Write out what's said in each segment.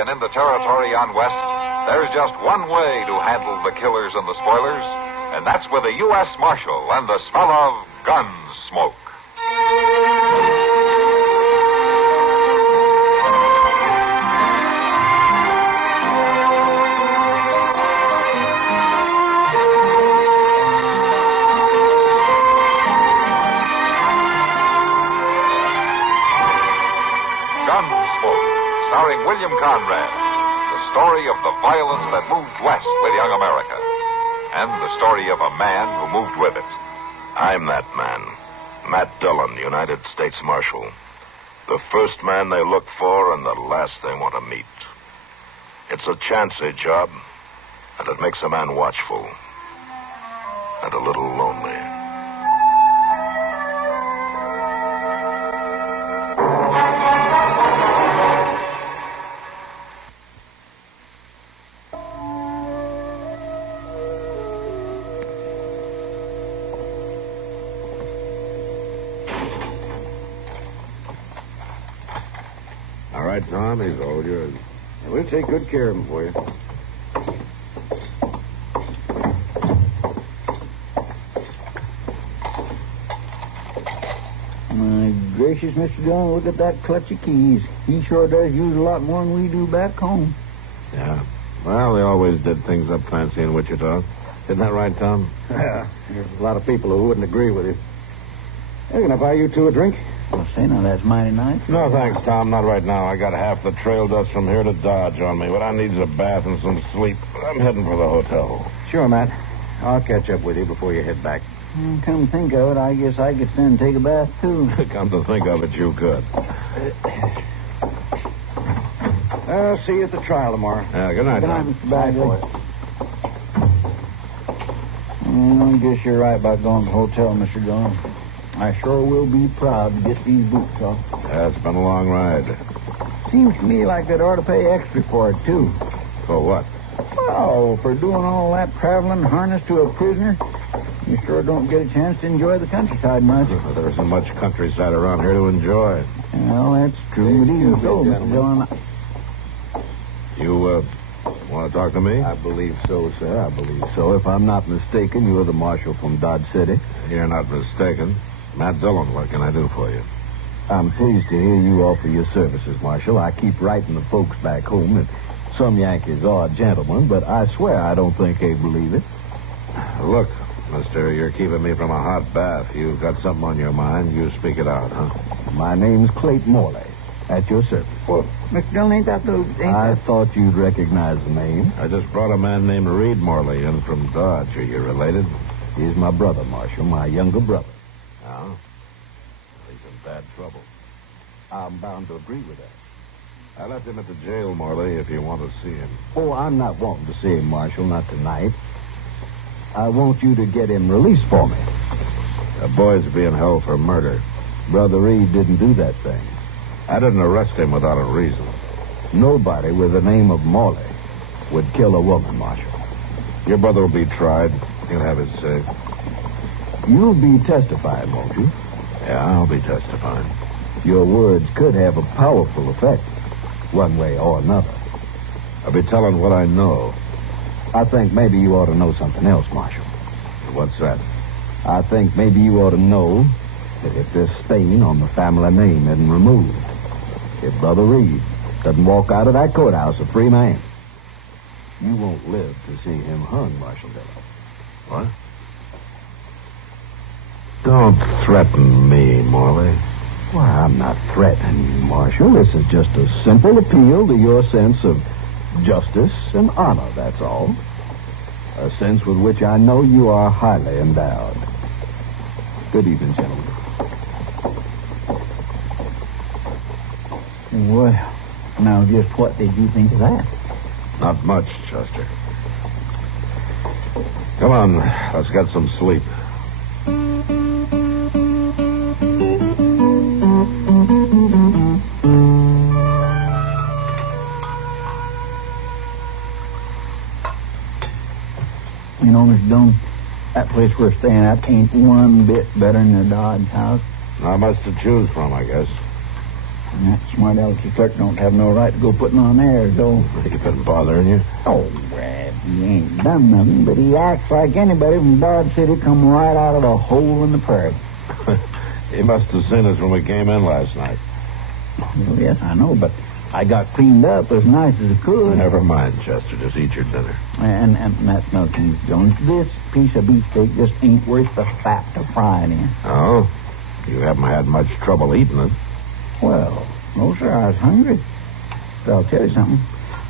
and in the territory on West, there's just one way to handle the killers and the spoilers, and that's with a U.S. Marshal and the smell of Gunsmoke. Starring William Conrad, the story of the violence that moved west with young America, and the story of a man who moved with it. I'm that man, Matt Dillon, United States Marshal. The first man they look for and the last they want to meet. It's a chancy job, and it makes a man watchful and a little lonely. All right, Tom, he's all yours. We'll take good care of him for you. My gracious, Mr. Dillon, look at that clutch of keys. He sure does use a lot more than we do back home. Yeah. Well, they always did things up fancy in Wichita. Isn't that right, Tom? Yeah. There's a lot of people who wouldn't agree with you. Hey, can I buy you two a drink? Well, say, now, that's mighty nice. No, thanks, Tom. Not right now. I got half the trail dust from here to Dodge on me. What I need is a bath and some sleep. I'm heading for the hotel. Sure, Matt. I'll catch up with you before you head back. Come to think of it, I guess I could stand and take a bath, too. Come to think of it, you could. I'll see you at the trial tomorrow. Yeah, good night, Good night, Tom. Mr. Bagley. I guess you're right about going to the hotel, Mr. Dillon. I sure will be proud to get these boots off. Yeah, it's been a long ride. Seems to me like they'd ought to pay extra for it, too. For what? Well, for doing all that traveling harnessed to a prisoner, you sure don't get a chance to enjoy the countryside much. There isn't much countryside around here to enjoy. Well, that's true. But even so, Mr. Dillon... You, want to talk to me? I believe so, sir. I believe so. If I'm not mistaken, you're the marshal from Dodge City. You're not mistaken. Matt Dillon, what can I do for you? I'm pleased to hear you offer your services, Marshal. I keep writing the folks back home that some Yankees are gentlemen, but I swear I don't think they believe it. Look, mister, you're keeping me from a hot bath. You've got something on your mind. You speak it out, huh? My name's Clayton Morley. At your service. Well, Mr. Dillon, ain't that the... I thought you'd recognize the name. I just brought a man named Reed Morley in from Dodge. Are you related? He's my brother, Marshal, my younger brother. Oh? He's in bad trouble. I'm bound to agree with that. I left him at the jail, Morley, if you want to see him. Oh, I'm not wanting to see him, Marshal, not tonight. I want you to get him released for me. The boy's being held for murder. Brother Reed didn't do that thing. I didn't arrest him without a reason. Nobody with the name of Morley would kill a woman, Marshal. Your brother will be tried. He'll have his say. You'll be testifying, won't you? Yeah, I'll be testifying. Your words could have a powerful effect, one way or another. I'll be telling what I know. I think maybe you ought to know something else, Marshal. What's that? I think maybe you ought to know that if this stain on the family name isn't removed, if Brother Reed doesn't walk out of that courthouse a free man, you won't live to see him hung, Marshal Dillon. What? Don't threaten me, Morley. Why, I'm not threatening you, Marshal. This is just a simple appeal to your sense of justice and honor, that's all. A sense with which I know you are highly endowed. Good evening, gentlemen. Well, now, just what did you think of that? Not much, Chester. Come on, let's get some sleep. You know, Mr. Dillon, that place we're staying at ain't one bit better than the Dodge house. Not much to choose from, I guess. And that smart Ellis clerk don't have no right to go putting on airs, though. He been bothering you? Oh, well, he ain't done nothing, but he acts like anybody from Dodge City come right out of a hole in the prairie. He must have seen us when we came in last night. Well, yes, I know, but I got cleaned up as nice as I could. Never mind, Chester. Just eat your dinner. And that's nothing, Mr. Jones. This piece of beefsteak just ain't worth the fat to fry it in. Oh? You haven't had much trouble eating it. Well, no, sir, I was hungry. But I'll tell you something.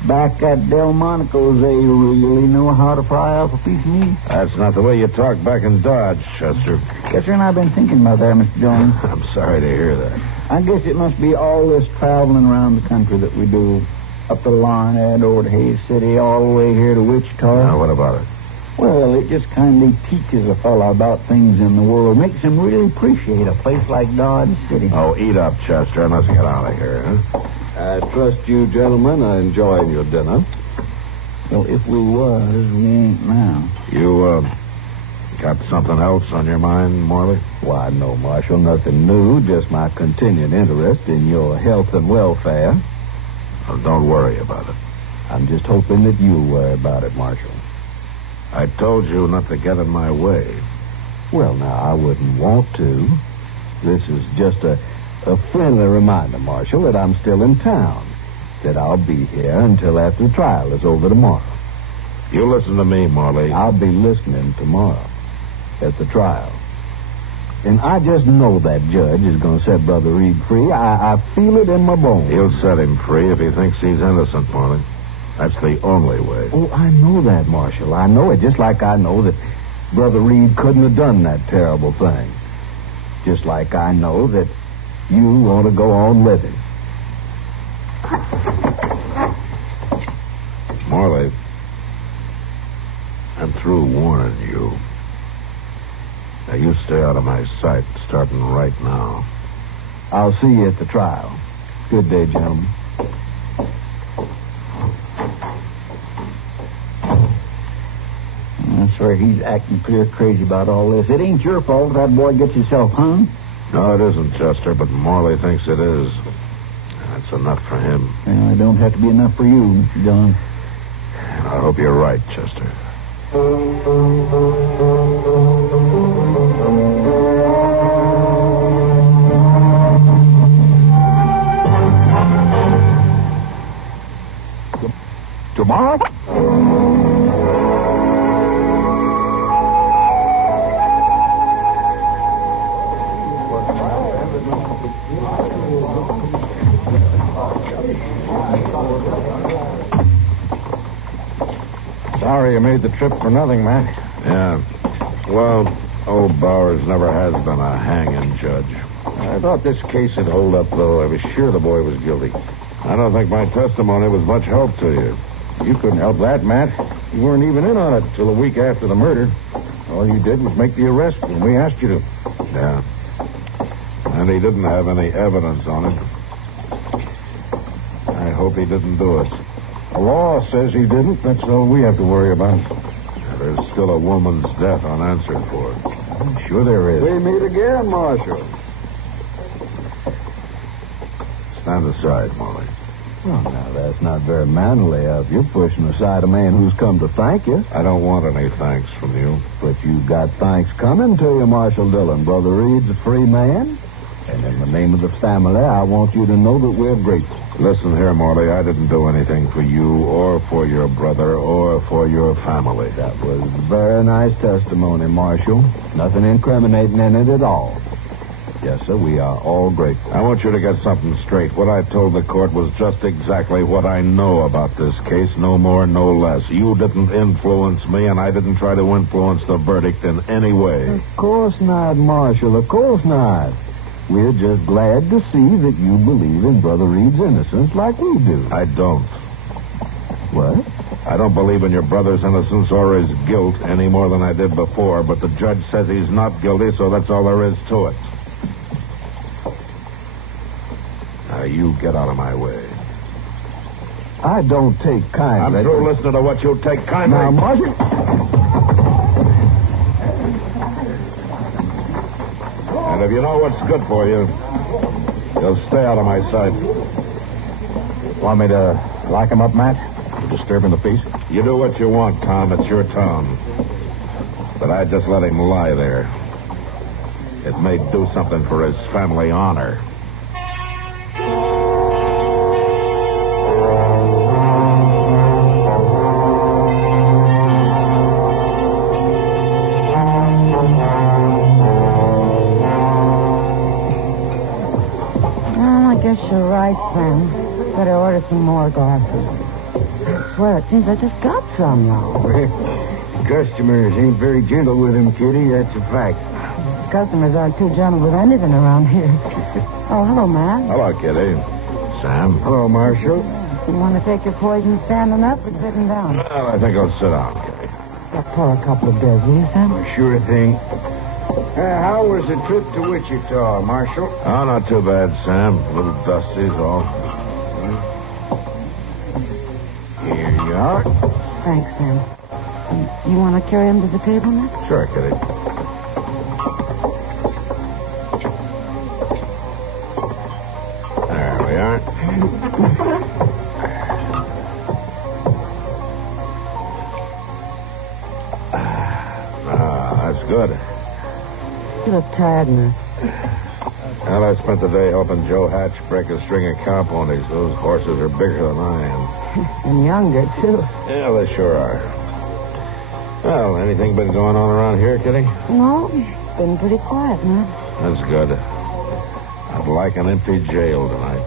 Back at Delmonico's, they really know how to fry up a piece of meat. That's not the way you talk back in Dodge, Chester. Yes, sir, and I've been thinking about that, Mr. Jones. I'm sorry to hear that. I guess it must be all this traveling around the country that we do. Up to Larned, over to Hayes City, all the way here to Wichita. Now, what about it? Well, it just kind of teaches a fella about things in the world. Makes him really appreciate a place like Dodge City. Oh, eat up, Chester, and let's get out of here, huh? I trust you gentlemen are enjoying your dinner. Well, if we was, we ain't now. You, got something else on your mind, Morley? Why, no, Marshal, nothing new. Just my continued interest in your health and welfare. Well, don't worry about it. I'm just hoping that you worry about it, Marshal. I told you not to get in my way. Well, now, I wouldn't want to. This is just a friendly reminder, Marshal, that I'm still in town. That I'll be here until after the trial is over tomorrow. You listen to me, Morley. I'll be listening tomorrow at the trial. And I just know that judge is going to set Brother Reed free. I feel it in my bones. He'll set him free if he thinks he's innocent, Morley. That's the only way. Oh, I know that, Marshal. I know it, just like I know that Brother Reed couldn't have done that terrible thing. Just like I know that you want to go on living. Morley, I'm through warning you. Now, you stay out of my sight, starting right now. I'll see you at the trial. Good day, gentlemen. I swear he's acting clear crazy about all this. It ain't your fault if that boy gets himself hung. No, it isn't, Chester, but Morley thinks it is. That's enough for him. Well, it don't have to be enough for you, Mr. Dillon. I hope you're right, Chester. Tomorrow? Sorry you made the trip for nothing, Matt. Yeah. Well, old Bowers never has been a hanging judge. I thought this case would hold up, though. I was sure the boy was guilty. I don't think my testimony was much help to you. You couldn't help that, Matt. You weren't even in on it till a week after the murder. All you did was make the arrest when we asked you to. Yeah. And he didn't have any evidence on it. I hope he didn't do it. The law says he didn't. That's all we have to worry about. There's still a woman's death unanswered for. I'm sure there is. We meet again, Marshal. Stand aside, Molly. Well, now, that's not very manly of you, pushing aside a man who's come to thank you. I don't want any thanks from you. But you've got thanks coming to you, Marshal Dillon. Brother Reed's a free man. And in the name of the family, I want you to know that we're grateful. Listen here, Morley. I didn't do anything for you or for your brother or for your family. That was very nice testimony, Marshal. Nothing incriminating in it at all. Yes, sir, we are all grateful. I want you to get something straight. What I told the court was just exactly what I know about this case, no more, no less. You didn't influence me, and I didn't try to influence the verdict in any way. Of course not, Marshal, of course not. We're just glad to see that you believe in Brother Reed's innocence like we do. I don't. What? I don't believe in your brother's innocence or his guilt any more than I did before, but the judge says he's not guilty, so that's all there is to it. Now, you get out of my way. I don't take kindly. I'm through listening to what you take kindly. Now, Marshal... And if you know what's good for you, You'll stay out of my sight. Want me to lock him up, Matt? For disturbing the peace? You do what you want, Tom. It's your town. But I'd just let him lie there. It may do something for his family honor. I guess you're right, Sam. Better order some more glasses. I swear, it seems I just got some now. Customers ain't very gentle with him, Kitty. That's a fact. Customers aren't too gentle with anything around here. Oh, hello, Matt. Hello, Kitty. Sam. Hello, Marshal. You want to take your poison standing up or sitting down? Well, I think I'll sit down, Kitty. I'll pour a couple of beers, will you, Sam? Sure thing. How was the trip to Wichita, Marshal? Oh, not too bad, Sam. A little dusty is all. Here you are. Thanks, Sam. You want to carry him to the table, Matt? Sure, Kitty. There we are. That's good. You look tired, Matt. Well, I spent the day helping Joe Hatch break a string of cow ponies. Those horses are bigger than I am. And younger, too. Yeah, they sure are. Well, anything been going on around here, Kitty? No, been pretty quiet, Matt. That's good. I'd like an empty jail tonight.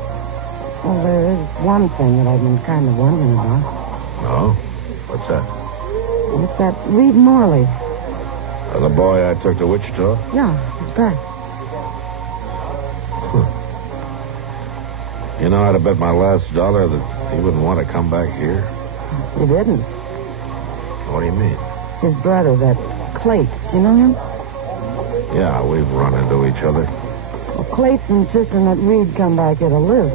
Well, there is one thing that I've been kind of wondering about. Oh? What's that? It's that Reed Morley. The boy I took to Wichita? Yeah, he's back. You know, I'd have bet my last dollar that he wouldn't want to come back here. He didn't. What do you mean? His brother, that Clate. You know him? Yeah, we've run into each other. Well, Clate's insisting that Reed come back here to live.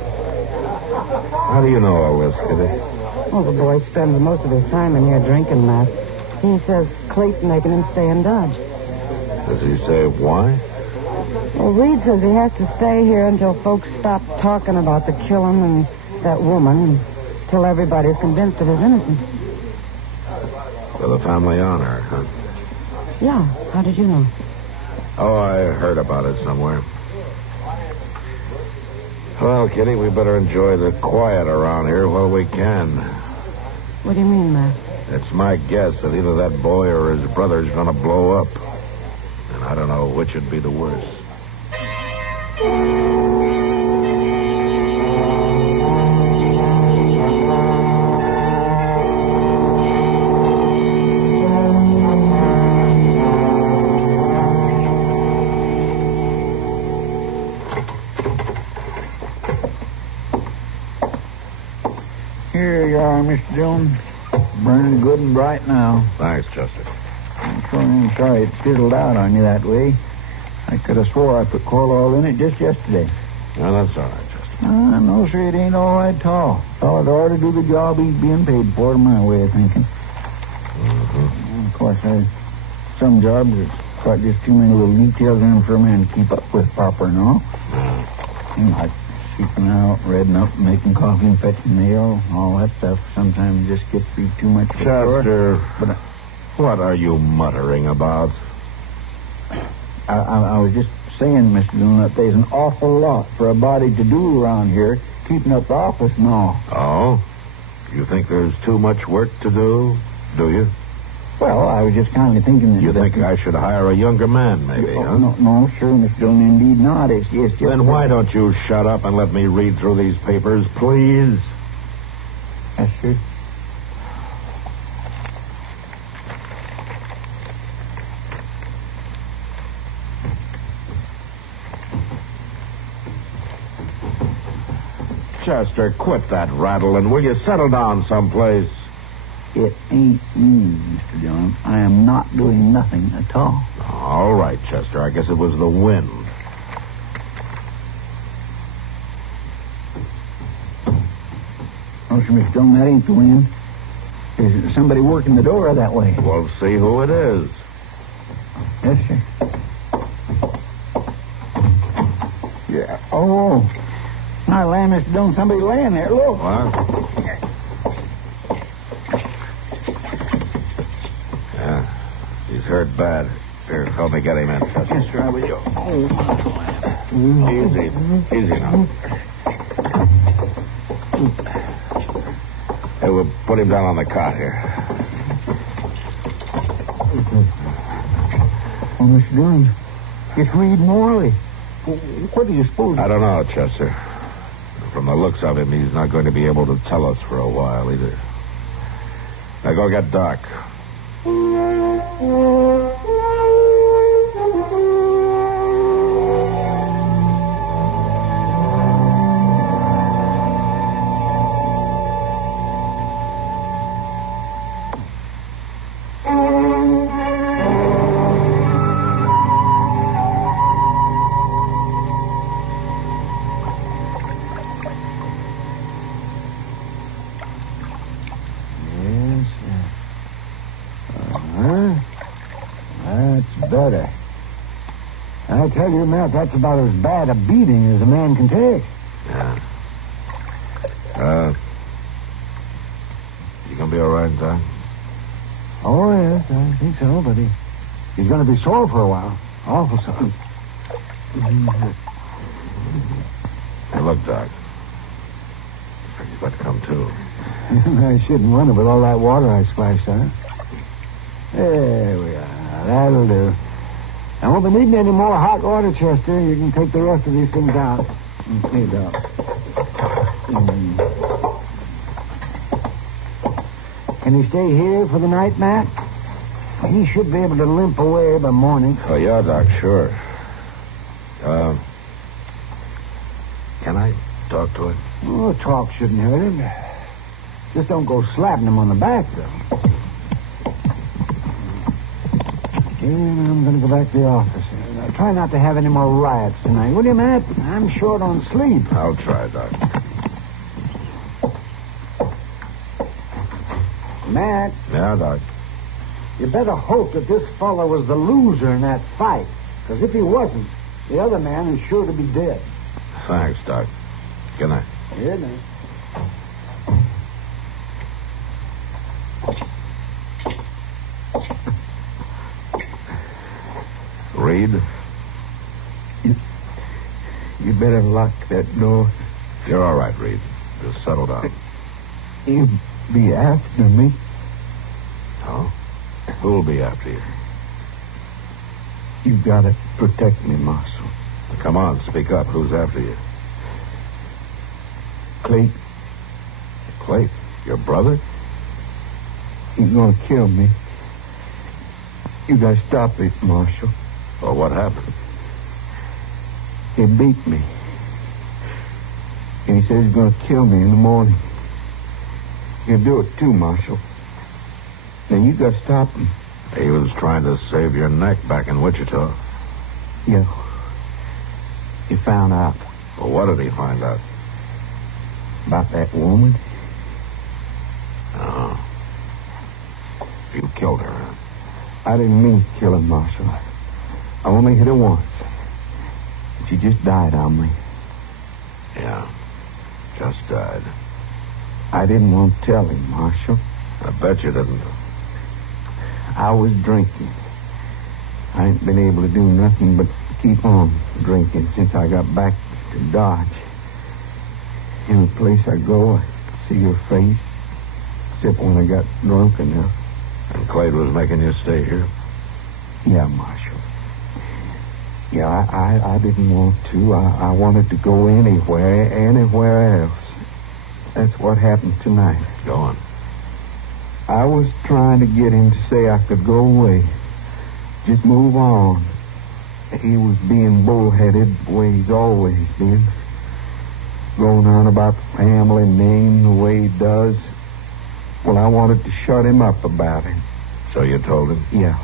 How do you know all this, Kitty? Well, the boy spends most of his time in here drinking, Matt. He says Clate's making him stay in Dodge. Does he say why? Well, Reed says he has to stay here until folks stop talking about the killing and that woman, until everybody's convinced of his innocence. For the family honor, huh? Yeah. How did you know? Oh, I heard about it somewhere. Well, Kitty, we better enjoy the quiet around here while we can. What do you mean, Matt? It's my guess that either that boy or his brother's going to blow up. And I don't know which would be the worst. Here you are, Mr. Dillon. Burning good and bright now. Thanks, Chester. I'm sorry it fizzled out on you that way. I could have swore I put coal oil in it just yesterday. No, that's all right, Chester. No, sir, it ain't all right at all. Fellas ought to do the job he's being paid for, to my way of thinking. Mm-hmm. Of course, some jobs it's got just too many little details in for a man to keep up with proper and all. Like sweeping out, redding up, making coffee and fetching mail, all that stuff. Sometimes just gets to be too much for Chester, But what are you muttering about? I was just saying, Mr. Dillon, that there's an awful lot for a body to do around here, keeping up the office and all. Oh? You think there's too much work to do you? Well, I was just kind of thinking that... You think I should hire a younger man, maybe, huh? No, sure, Mr. Dillon, indeed not. It's just... Then why don't you shut up and let me read through these papers, please? Yes, sir. Chester, quit that rattling. Will you settle down someplace? It ain't me, Mr. Dillon. I am not doing nothing at all. All right, Chester. I guess it was the wind. Oh, sir, Mr. Dillon, that ain't the wind. There's somebody working the door that way. We'll see who it is. Yes, sir. Yeah. Oh, my land, Mr. Dillon, somebody laying there. Look. What? Yeah, he's hurt bad. Here, help me get him in. Yes, sir, I will. Oh, Easy. Easy now. Hey, we'll put him down on the cot here. Oh, Mr. Dillon, it's Reed Morley. What do you suppose? I don't know, Chester. From the looks of him, he's not going to be able to tell us for a while either. Now go get Doc. Better. I tell you, Matt, that's about as bad a beating as a man can take. Yeah. You gonna be all right, Doc? Oh, yes, I think so, but he's going to be sore for a while. Awful sore. Hey, look, Doc. He's about to come to. I shouldn't wonder with all that water I splashed on it. There we are. That'll do. I won't be needing any more hot water, Chester. You can take the rest of these things out. Okay, Doc. Can he stay here for the night, Matt? He should be able to limp away by morning. Oh, yeah, Doc, sure. Can I talk to him? Oh, talk shouldn't hurt him. Just don't go slapping him on the back, though. And I'm going to go back to the office. Now, try not to have any more riots tonight, will you, Matt? I'm short on sleep. I'll try, Doc. Matt. Yeah, Doc. You better hope that this fellow was the loser in that fight. Because if he wasn't, the other man is sure to be dead. Thanks, Doc. Good night. Good night. Reed? You better lock that door. You're all right, Reed. Just settle down. You'll be after me. Oh? Who'll be after you? You gotta protect me, Marshal. Come on, speak up. Who's after you? Clayton. Clayton? Your brother? He's gonna kill me. You gotta stop it, Marshal. Well, what happened? He beat me. And he says he's going to kill me in the morning. He'll do it too, Marshal. Now, you got to stop him. He was trying to save your neck back in Wichita. Yeah. He found out. Well, what did he find out? About that woman. Oh. You killed her, huh? I didn't mean to kill her, Marshal. I only hit her once. She just died on me. Yeah. Just died. I didn't want to tell him, Marshal. I bet you didn't. I was drinking. I ain't been able to do nothing but keep on drinking since I got back to Dodge. Any place I go, I see your face. Except when I got drunk enough. And Clay was making you stay here? Yeah, Marshal. Yeah, I didn't want to. I wanted to go anywhere else. That's what happened tonight. Go on. I was trying to get him to say I could go away. Just move on. He was being bullheaded the way he's always been. Going on about the family name the way he does. Well, I wanted to shut him up about it. So you told him? Yeah,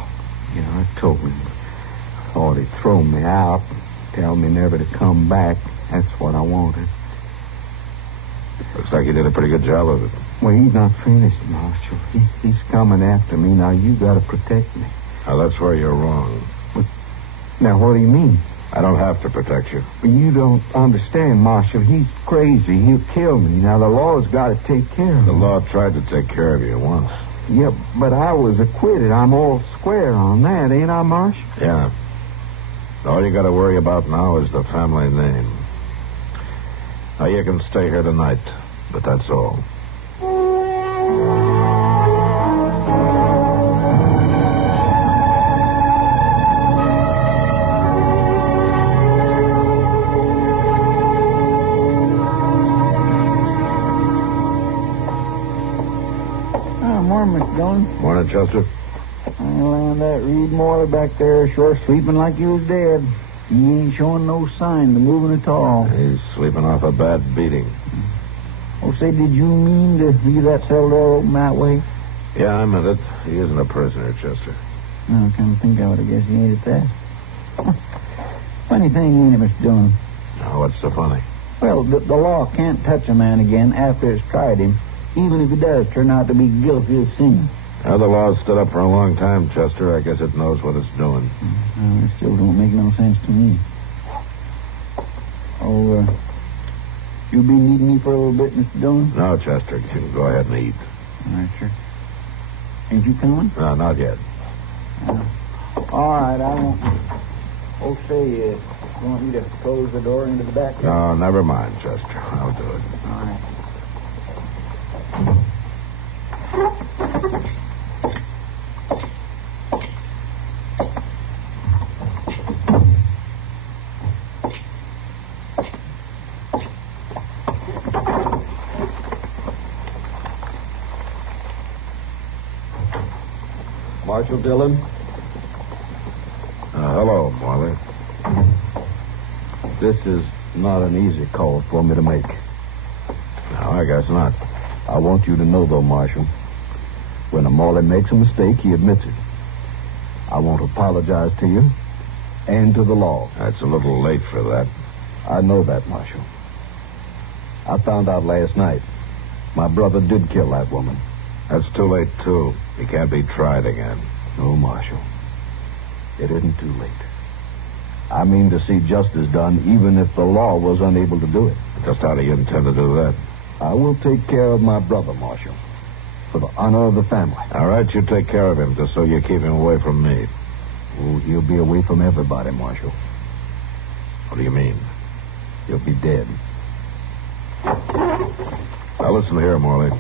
I told him. Thought he'd throw me out, tell me never to come back. That's what I wanted. Looks like you did a pretty good job of it. Well, he's not finished, Marshal. He's coming after me. Now, you got to protect me. Now, that's where you're wrong. Now, what do you mean? I don't have to protect you. But you don't understand, Marshal. He's crazy. He'll kill me. Now, the law's got to take care of The him. law tried to take care of you once. Yeah, but I was acquitted. I'm all square on that, ain't I, Marshal? Yeah. All you got to worry about now is the family name. Now, you can stay here tonight, but that's all. Morning, Mr. Dillon. Morning, Chester. Well, that Reed Morley back there sure sleeping like he was dead. He ain't showing no sign of moving at all. He's sleeping off a bad beating. Oh, say, did you mean to leave that cell door open that way? Yeah, I meant it. He isn't a prisoner, Chester. I kind of think I would. I guess he ain't at that. Funny thing, ain't it, Mr. Dillon? Now, what's so funny? Well, the law can't touch a man again after it's tried him, even if he does turn out to be guilty of sin. Now, the law's stood up for a long time, Chester. I guess it knows what it's doing. It still don't make no sense to me. Oh, you be needing me for a little bit, Mr. Dillon? No, Chester. You can go ahead and eat. All right, sir. Ain't you coming? No, not yet. All right, I won't. Oh, say, you want me to close the door into the back? No, never mind, Chester. I'll do it. All right. Marshal Dillon? Hello, Morley. This is not an easy call for me to make. No, I guess not. I want you to know, though, Marshal, when a Morley makes a mistake, he admits it. I want to apologize to you and to the law. That's a little late for that. I know that, Marshal. I found out last night my brother did kill that woman. That's too late, too. He can't be tried again. No, Marshal. It isn't too late. I mean to see justice done, even if the law was unable to do it. Just how do you intend to do that? I will take care of my brother, Marshal, for the honor of the family. All right, you take care of him, just so you keep him away from me. Oh, he'll be away from everybody, Marshal. What do you mean? He'll be dead. Now, listen here, Morley.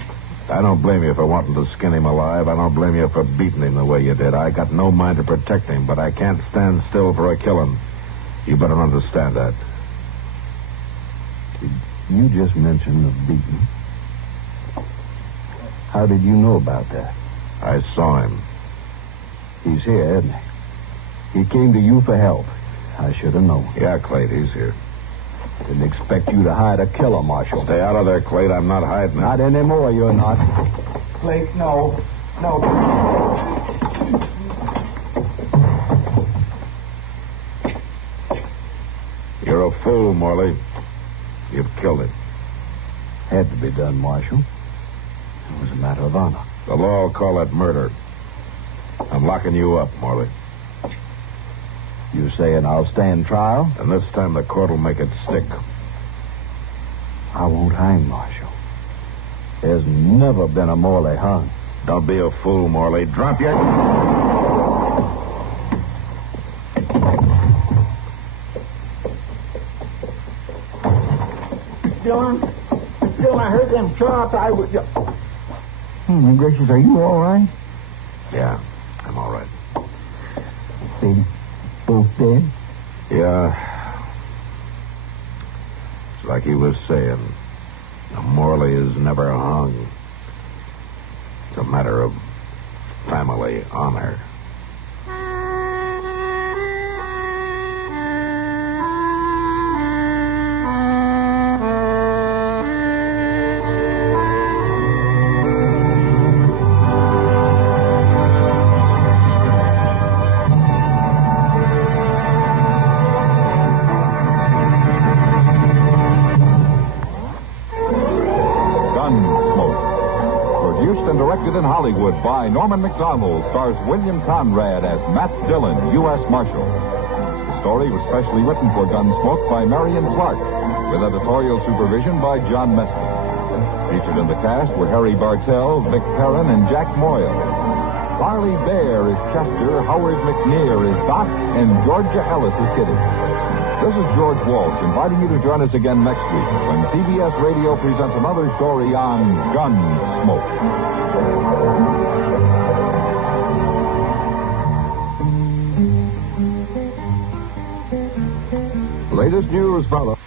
I don't blame you for wanting to skin him alive. I don't blame you for beating him the way you did. I got no mind to protect him, but I can't stand still for a killing. You better understand that. You just mentioned the beating. How did you know about that? I saw him. He's here, isn't he? He came to you for help. I should have known. Yeah, Clay, he's here. Didn't expect you to hide a killer, Marshal. Stay out of there, Clay. I'm not hiding. Not anymore, you're not. Blake, no. No. You're a fool, Morley. You've killed him. Had to be done, Marshal. It was a matter of honor. The law will call that murder. I'm locking you up, Morley. You saying I'll stand trial? And this time the court will make it stick. I won't hang, Marshal. There's never been a Morley hung. Don't be a fool, Morley. Drop your... Dillon, I heard them shots. I was... My gracious, are you all right? Yeah, I'm all right. They both dead? Yeah. It's like he was saying. Morley is never hung. It's a matter of family honor. In Hollywood by Norman MacDonnell, stars William Conrad as Matt Dillon, U.S. Marshal. The story was specially written for Gunsmoke by Marion Clark, with editorial supervision by John Meston. Featured in the cast were Harry Bartell, Vic Perrin, and Jack Moyle. Parley Baer is Chester, Howard McNear is Doc, and Georgia Ellis is Kitty. This is George Walsh inviting you to join us again next week when CBS Radio presents another story on Gunsmoke. Latest news follow.